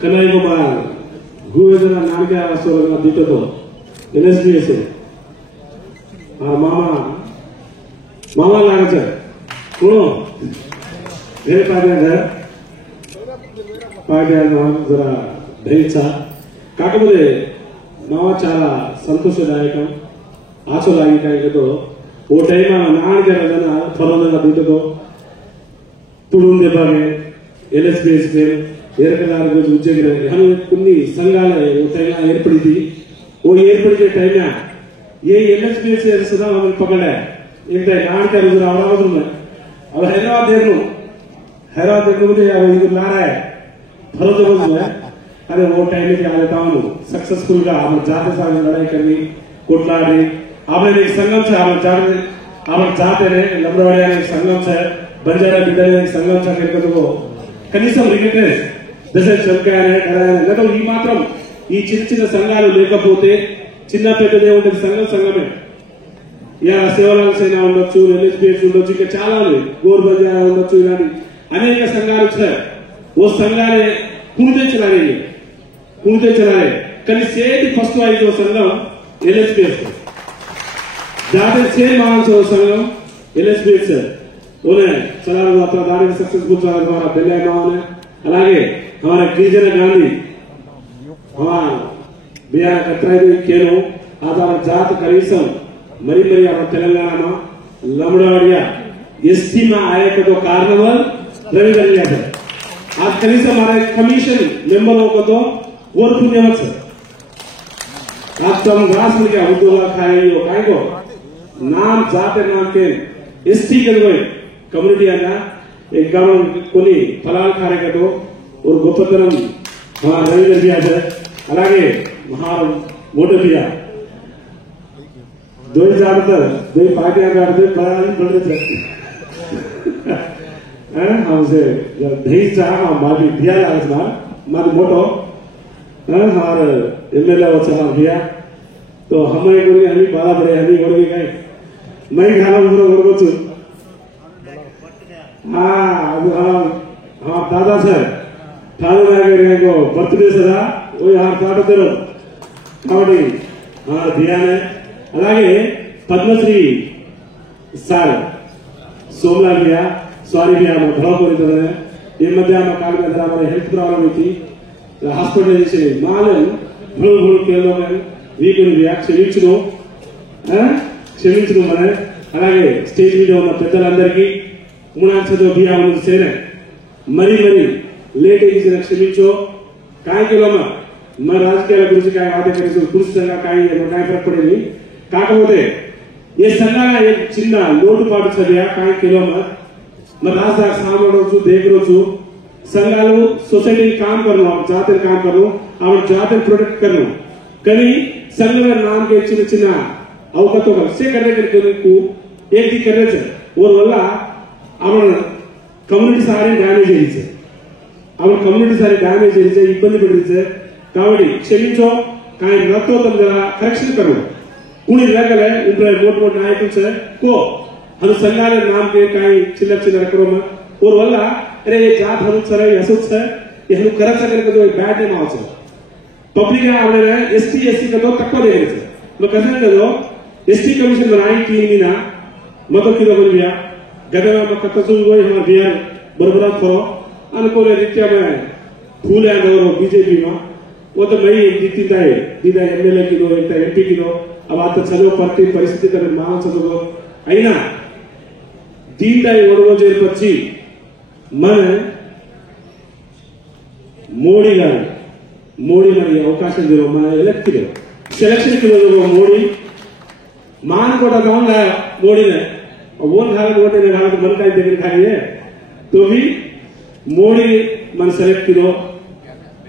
कन्हैया कुमार गुवेजना नानके आवासोलगा दीटतो एनएसबीएस मामा मामा लागे छे कोण हे पाड्या जरा ధైర్య కాకపోతే మావా చాలా సంతోషదాయకం ఆశోదాయకం ఓ టైం నాన్నగారు ఫరోదన దీంతో తుడుందే బాగే ఎల్ఎస్బీఎస్ ఏర్పడారు ఉద్యోగులు కొన్ని సంఘాల టైం ఏర్పడింది ఓ ఏర్పడిన టైం ఏ ఎల్ఎస్బీఎస్ సదా అవన్నీ పకడా ఇంకా నాన్నగారు అవరావడం अब हैदराबाद देखने मुझे इधर ला रहा है फरोजबंद है अरे वो टाइम में क्या लेता हूँ सक्सेसफुल का हम जाते साथ लड़ाई करनी कोटला रही आपने एक संगम से आप जाते रहे लंबड़वाड़िया एक संगम से बंजारा बिड्डा एक संगम से करके तो कनीसम रिलेटेड जैसे चलकाया तो ఈ మాత్రం ఈ చిన్న చిన్న సంఘాలు లేకపోతే చిన్న పెద్దదే ఉంటుంది సంఘమే या सेवालाल सेना ఉండొచ్చు ఎల్ఎస్బీఎస్ ఉండొచ్చు ఇంకా చాలా ఉన్నాయి గోర్ బంజారా ఉండొచ్చు ఇలాంటి అనేక సంఘాలు వచ్చాయి वो संघाले कुणते चला रहे कल से फर्स्ट वाइज संघम एलएसबीएस जाते से महान संघम एलएसबीएस उन्हें चला रहा दारी सक्सेसफुल चला हमारा बेल्ला गांव ने అలాగే हमारा गिरिजन गांधी हमारा बिहार कतराई केलो आधार जात करीसम मरी तेलंगाना लमड़वाड़िया एसटी में आए तो कार्निवल रवि गलिया है आज कनीस हमारे कमीशन मेंबरों को तो और पुण्यवत सर आज तो हम घास मिल गया उद्योग खाए को नाम जाते नाम के एसटी के कम्युनिटी आना एक गांव कोनी फलाल खारे का तो और गोपतरम हमारा रवि गलिया है అలాగే हमारा वोट दिया दो ज्यादातर दो पार्टियां काटते बड़ा बढ़ रहे हमसे दही चाह मारी दिया मारी मोटो हमारे एमएलए वचना दिया तो हमें हमें बाधा पड़े हमें ओढ़ गए मैं खाना ओढ़ हाँ दादा सर ठाणे को बर्थडे सदा वो यहाँ काटते रहो हाँ दिया ने అలాగే పద్మశ్రీ సార్ सोमला भैया सॉरी भैया मैं भाव कर ये मध्य काल में हमारे हेल्थ प्रॉब्लम हुई थी हास्पिटल मालन भूल भूल केलो में वीक भैया క్షమించును మన అలాగే స్టేజ్ మీద ఉన్న పెద్దలందరికీ మునాన్సతో భैया उनको से मरी लेट इसे క్షమించో काय केलो मैं राजकीय गुरुजी काय बातें करें पुरुष संघ काय फरक पड़ेगी కాకపోతే ये संघाला एक చిన్న లోటుపాటు చదివా काय केलो मैं राजदार सामोडोचु देखरोचु संघालू सोसाइटी काम करनो आप जाते काम करनो आप जाते प्रोटेक्ट करनो कभी संघ में नाम के चिन्ह चिन्ह अवकाशों का से करने के को एक दी करने से और वाला अपन कम्युनिटी सारे डैमेज है इसे अपन कम्युनिटी सारे डैमेज है इसे इब्बंदी पड़ रही है कावड़ी क्षमिंचो काय रत्तो तम जरा करेक्शन करो कुणी लगल है ऊपर मोट नायक से को हम संघाले नाम के कहीं चिल्लर करो में और वाला अरे ये जात हम सर असुत से ये हम कर सके तो बैड नेम आओ सर पब्लिक है आपने एसटी एससी का तो तक दे सर मैं कैसे दो एसटी कमीशन बनाई टीम मीना मतलब किलो बोल गया गदर में कतसु गई हमारे बिहार बरबरात करो अनुकूल रीत्या में फूल है दो बीजेपी में वो तो मैं दीदा एमएलए किलो एक एमपी किलो अब आता चलो पार्टी परिस्थिति का मान चलो అయినా దీంట్లో ఒడవ చేర్పచ్చి మన మోడీ మనకి అవకాశం దిరో మన ఎలక్ట్గా సెలక్షన్ కి మోడీ मान को बताऊंगा मोदी ने वो भारत वोटे ने भारत मन का देखने खाइए तो भी मोदी मन सेलेक्ट किलो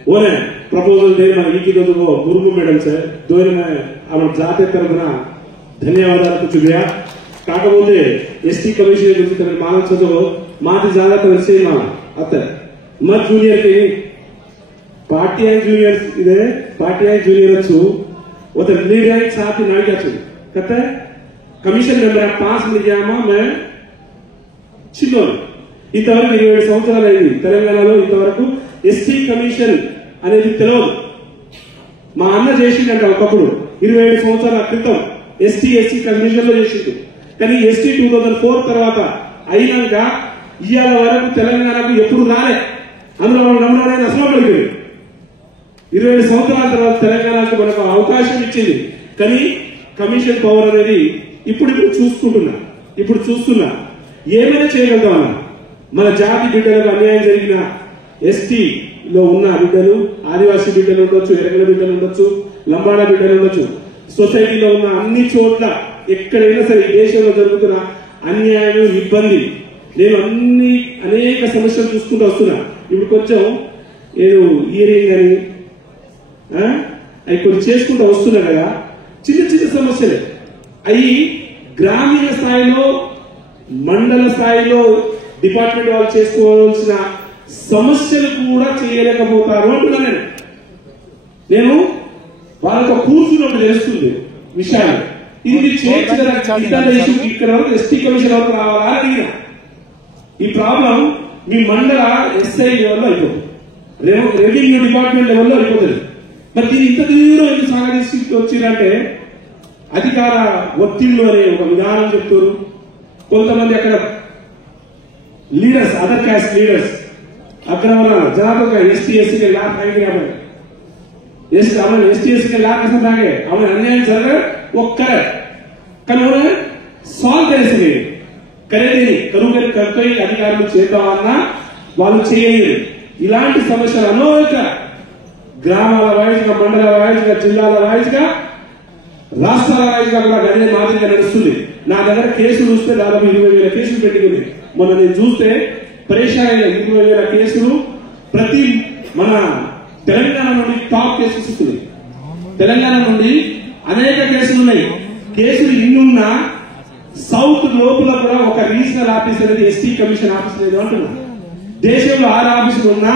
वो ने प्रपोजल दे मन की तो मुर्मू मेडल से दो में अब जाते तरफना धन्यवाद कुछ गया కాకపోతే ఎస్టీ కమిషన్ గురించి తన మానసతో మాది ज्यादातर సేమ్ అత మత్ జూనియర్ కి पार्टी आई जूनियर्स ಇದೆ पार्टी आई जूनियर्स वो तो लीडर साथ ही नाड़ी का कहते हैं कमीशन मेंबर 5 मिलियन में చిన్నోరు ఇంతవరకు 27 సంవత్సరాలు అయింది తెలంగాణలో ఇంతవరకు ఎస్టీ కమిషన్ అనేది తెలియదు. మా అన్న చేసిండంట ఒకప్పుడు 27 సంవత్సరాల క్రితం ఎస్టీ కమిషన్ లో చేసిండు. కానీ ఎస్టీ 2004 తర్వాత అయినాక ఇవాళ వరకు తెలంగాణకు ఎప్పుడు రాలే. అందులో మనం నమ్మడానికి అసలు పడిపోయింది. 27 సంవత్సరాల తర్వాత తెలంగాణకు మనకు అవకాశం ఇచ్చింది. కానీ కమిషన్ పవర్ అనేది ఇప్పుడు చూస్తున్నా ఏమైనా చేయగలుగుతామన్నా. మన జాతి బిడ్డలకు అన్యాయం జరిగిన ఎస్టీలో ఉన్న బిడ్డలు, ఆదివాసీ బిడ్డలు ఉండొచ్చు, ఎరగల బిడ్డలు ఉండొచ్చు, లంబాడ బిడ్డలు ఉండొచ్చు, సొసైటీలో ఉన్న అన్ని చోట్ల ఎక్కడైనా సరే ఈ దేశంలో జరుగుతున్న అన్యాయం, ఇబ్బంది, నేను అనేక సమస్యలు చూసుకుంటూ వస్తున్నా. ఇప్పుడు కొంచెం ఏదో ఇయరింగ్ అని అవి కొన్ని చేసుకుంటూ వస్తున్నా కదా, చిన్న సమస్యలే అవి గ్రామీణ స్థాయిలో, మండల స్థాయిలో డిపార్ట్మెంట్ వాళ్ళు చేసుకోవాల్సిన సమస్యలు కూడా చేయలేకపోతారు అంటున్నా. నేను వాళ్ళతో కూర్చున్నప్పుడు తెలుస్తుంది విషయాలు. ఇది ఇక్కడ వరకు ఎస్టీ కమిషన్ వరకు రావాలా అని అడిగిన. ఈ ప్రాబ్లం మీ మండల ఎస్ఐ లెవెల్లో అయిపోతుంది, రెవెన్యూ డిపార్ట్మెంట్ లెవెల్లో అయిపోతుంది. మరి దీన్ని ఇంత దూరం ఎందుకు సాగదీసి వచ్చిందంటే అధికార ఒత్తిళ్లు అనే ఒక విధానం చెప్తారు. కొంతమంది అక్కడ లీడర్స్, అదర్ క్యాస్ట్ లీడర్స్ అగ్రవర్ణ జనాభా ఎస్టీ के लाभ आएंगे, हमें एसटी के लाभ कैसे मांगे, हमें अन्याय जरग वो करे కానీ సాల్వ్ చేసేది కరేది కరువు అధికారులు చేద్దామన్నా వాళ్ళు చేయలేదు. ఇలాంటి సమస్యలు అనేక గ్రామాల వాయిస్గా, మండల వాయిస్గా, జిల్లాల వాయిస్గా, రాష్ట్రాల వాయిస్గా కూడా అదే మాదిరిగా నడుస్తుంది. నా దగ్గర కేసులు చూస్తే దాదాపు 20,000 కేసులు పెట్టుకుంది. మొన్న నేను చూస్తే పరేషాన్ 20,000 కేసులు. ప్రతి మన తెలంగాణ నుండి టాప్ కేసెస్ వస్తుంది. తెలంగాణ నుండి అనేక కేసులు ఉన్నాయి. కేసులు ఇన్నున్నా సౌత్ లోపల కూడా ఒక రీజనల్ ఆఫీస్ అనేది ఎస్టీ కమిషన్ ఆఫీస్ లేదు అంటున్నా. దేశంలో 6 ఆఫీసులు ఉన్నా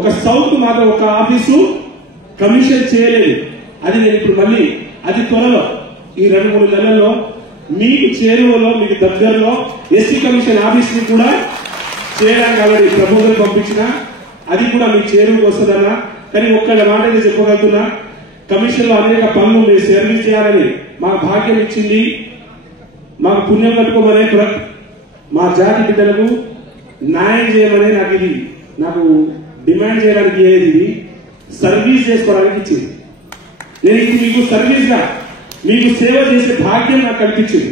ఒక సౌత్ మాత్రం ఒక ఆఫీసు కమిషన్ చేయలేదు. అది నేను ఇప్పుడు మళ్ళీ అది త్వరలో ఈ 2-3 నెలల్లో మీకు చేరువలో, మీకు దగ్గరలో ఎస్టీ కమిషన్ ఆఫీస్ ని కూడా చేయడానికి ఆల్రెడీ ప్రపోజల్ పంపించిన, అది కూడా మీకు చేరువకు వస్తుందన్నా. కానీ ఒక్క మాట అయితే చెప్పగలుగుతున్నా, కమిషన్ లో అనేక పనులు మీరు సర్వీస్ చేయాలని మాకు భాగ్యం ఇచ్చింది. మాకు పుణ్యం కట్టుకోమనే మా జాతి బిడ్డలకు న్యాయం చేయమనే నాకు డిమాండ్ చేయడానికి ఏది ఇది సర్వీస్ చేసుకోవడానికి ఇచ్చింది. నేను ఇది మీకు సర్వీస్ గా మీకు సేవ చేసే భాగ్యం నాకు కల్పించింది.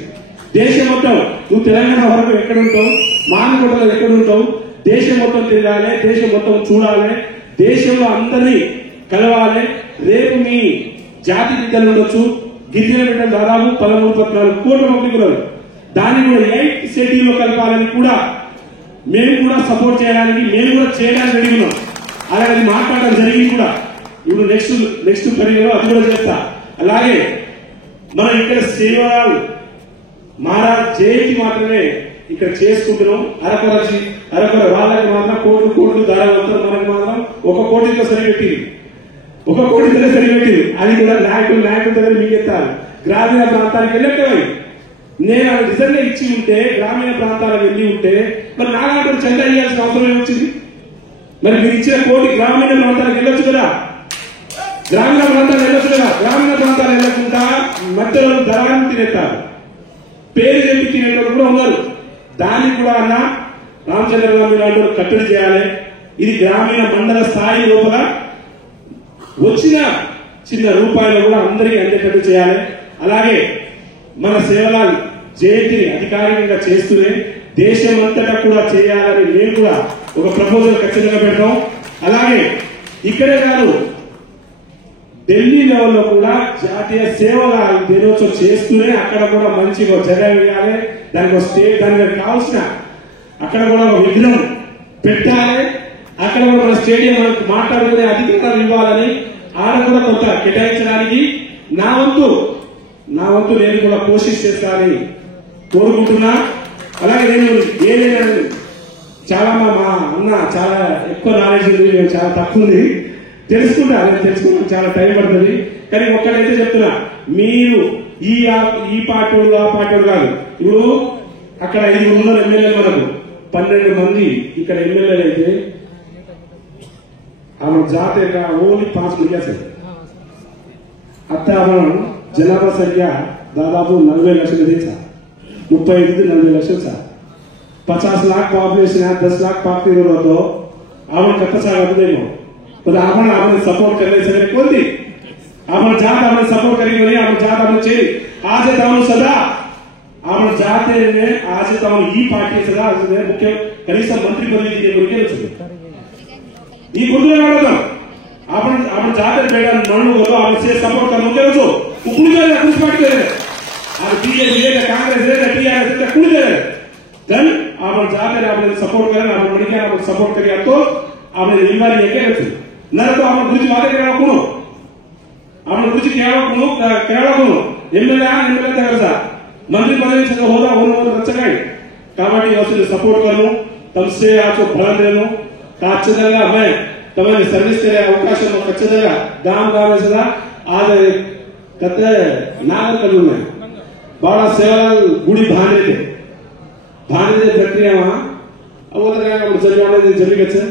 దేశం మొత్తం నువ్వు తెలంగాణ వరకు ఎక్కడుంటావు, మానకొండలో ఎక్కడుంటావు, దేశం మొత్తం తిరగాలి, దేశం మొత్తం చూడాలి, దేశంలో అందరినీ కలవాలి. రేపు మీ జాతి బిడ్డలు ఉండొచ్చు, గిరిజన బిడ్డలు దాదాపు 13-14 కోట్ల మంది కూడా, దాన్ని కూడా 8th షెడ్యూల్లో కలపాలని కూడా మేము కూడా సపోర్ట్ చేయడానికి, మేము కూడా చేయడానికి రెడీ ఉన్నాం. అలాగే మాట్లాడడం జరిగింది కూడా. ఇప్పుడు నెక్స్ట్ పర్యలో అది కూడా చేస్తా. అలాగే మనం ఇక్కడ సేవలు మహారాజ్ జయంతి మాత్రమే ఇక్కడ చేసుకుంటున్నాం. అరకొర వాళ్ళకి మాత్రం కోట్లు దారాలంతా మనకు మాత్రం 1 కోటితో సరిపెట్టింది. 1 కోటితోనే సరిపెట్టింది. అది కూడా నాయకుల దగ్గర మీకు ఎత్తాలి. గ్రామీణ ప్రాంతానికి వెళ్ళకపోయి నేను అది నిజంగా ఇచ్చి ఉంటే, గ్రామీణ ప్రాంతాలకు వెళ్ళి ఉంటే మరి నాగార్జున చందా ఇవ్వాల్సిన అవసరం ఏమొచ్చింది? మరి మీరు ఇచ్చిన కోటి గ్రామీణ ప్రాంతాలకు వెళ్ళొచ్చు కదా, గ్రామీణ ప్రాంతాలు వెళ్ళొచ్చు కదా. గ్రామీణ ప్రాంతాలు వెళ్ళకుండా మధ్యలో దళాలను తినేస్తారు, పేరు చెప్పి తినేటప్పుడు కూడా ఉన్నారు. దానికి కూడా అన్న రామచంద్రరావు లాంటి కట్టడి చేయాలి. ఇది గ్రామీణ మండల స్థాయి లోపల వచ్చిన చిన్న రూపాయలు కూడా అందరికీ అందేటట్టు చేయాలి. అలాగే మన సేవలాల్ జయంతిని అధికారికంగా చేస్తూనే దేశమంతటా కూడా చేయాలని మేము కూడా ఒక ప్రపోజల్ ఖచ్చితంగా పెడతాం. అలాగే ఇక్కడే కాదు, ఢిల్లీ లెవెల్లో కూడా జాతీయ సేవలాల్ దినోత్సవం చేస్తూనే అక్కడ కూడా మంచిగా చర్య వేయాలి. దానికి స్టేట్, దానికి కావాల్సిన అక్కడ కూడా ఒక విగ్రహం పెట్టాలి. అక్కడ కూడా మన స్టేడియం మనకు మాట్లాడుకునే అధికారాలు ఇవ్వాలని, ఆడ కూడా కొంత కేటాయించడానికి నా వంతు నేను కూడా కోషిష్ చేస్తానని కోరుకుంటున్నా. అలాగే నేను ఏదైనా చాలా మా అన్న చాలా ఎక్కువ నాలెడ్జ్ ఉంది, నేను చాలా తక్కువ ఉంది, తెలుసుకోవడం చాలా టైం పడుతుంది. కానీ ఒక్కడైతే చెప్తున్నా, మీరు ఈ పార్టీ ఆ పార్టీ కాదు. ఇప్పుడు అక్కడ 5 ఉన్నారు ఎమ్మెల్యేలు, మనకు 12 మంది ఇక్కడ ఎమ్మెల్యేలు అయితే आम जाते का ओनली 5 मिलियन है अत्ता हम जनाभा संख्या दादापू 40 లక్షలు దేశా 35-40 లక్షలు सा 50 लाख पॉपुलेशन है 10 लाख पार्टी तो आपण कथा सागदेमो पण आपण सपोर्ट करने सगळे कोणती आपण जात आपण सपोर्ट करी नाही आपण जात आपण चे आज तावनु सदा आपण जाते ने आज तावनु ई पार्टी सदा मुख्य कनिष्ठ मंत्री पदवी गुरुके ಈ ಗುರುಗಳ ಮಾಡೋದು आपण जाते ಬೇಡ ಮಣ್ಣು आपण से सपोर्ट करनो केलो उकुಳಿಗೆ खुश ಮಾಡ್ತಾರೆ और बीजेपी है कांग्रेस है टीआरएस है कुಳಿಗೆ देन आपण जाते आपण सपोर्ट करें आपण मणिके आपण सपोर्ट करिया तो आपण इमारी ಏಕೆ ಇರುತ್ತೆ ನರ तो आपण गुरुजी वादे केला कोण आपण गुरुजी केला कोण एमएलए तगरसा मंत्री पदवी से होदा होनो रचकाई కాబట్టి వసలు सपोर्ट करनो तुमसे आचो फल देनो ఖచ్చితంగా मैं तुम्हें सर्विस करे అవకాశం ఖచ్చితంగా गांव सदा आज कते नागरकर्नूल में बड़ा सेवा गुड़ी भांडे प्रक्रिया वहां अब जमी जमी गच्छे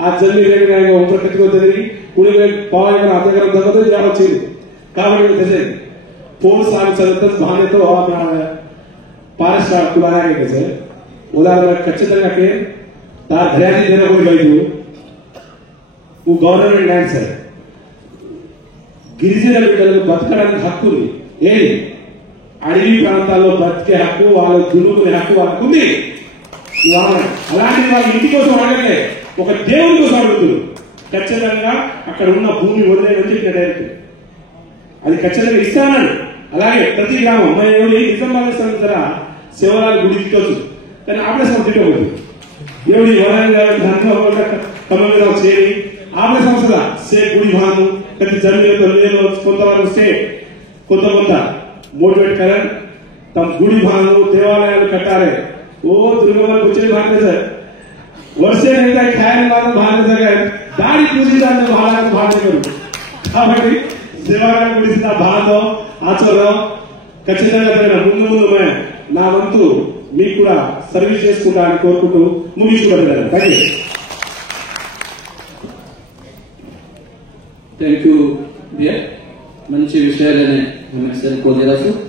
आज जमी रेट ऊपर कట్టుకోతది कुणी पाव अर्धा ग्राम दगतो जावची కాబట్టి तसे फोन साल चलतच भांडे तो आपला पारस कुलारा के कसे उदाहरण ఖచ్చితంగా के तार घराची देना कोई गई वो गवर्नमेंट लैंड्स है గిరిజన బిడ్డలకు బతకడానికి హక్కు ఉంది ఏది అడవి ప్రాంతాల్లో బతికే హక్కు వాళ్ళ దులుకునే హక్కు వాళ్ళకు ఉంది అలాంటి వాళ్ళ ఇంటి కోసం అడగలే ఒక దేవుని కోసం అడుగుతుంది ఖచ్చితంగా అక్కడ ఉన్న భూమి వదిలేయమని చెప్పిన డైరెక్ట్ అది ఖచ్చితంగా ఇస్తానని అలాగే ప్రతి గ్రామం మేము నిజం బాధిస్తాం కదా శివరాల గుడి ఇచ్చొచ్చు కానీ ఆపడే సంస్థ एवढी वरांगा धर्म कमल చేరి ఆపడే సంస్థ से गुड़ी भानु कति जमीन तो लेलो కొంతవారు స్టేట్ కొంత మోటివేట్ करन तम गुड़ी भानु देवालयाలు కట్టారే ఓ దుర్గమ్మ వచ్చే భారత సార్ వర్షే నిండా ఖాయన వాడు భారత సార్ దాడి పూజిదాన్ని భారత కరు కాబట్టి దేవాలయ గుడిసిన భారత ఆచరణ ఖచ్చితంగా ముందు నా వంతు మీకు కూడా సర్వీస్ చేసుకుంటారని కోరుకుంటూ ముగించుకుంటాను థ్యాంక్ యూ డియర్ మంచి విషయాలనే మనకు కోరేదాసు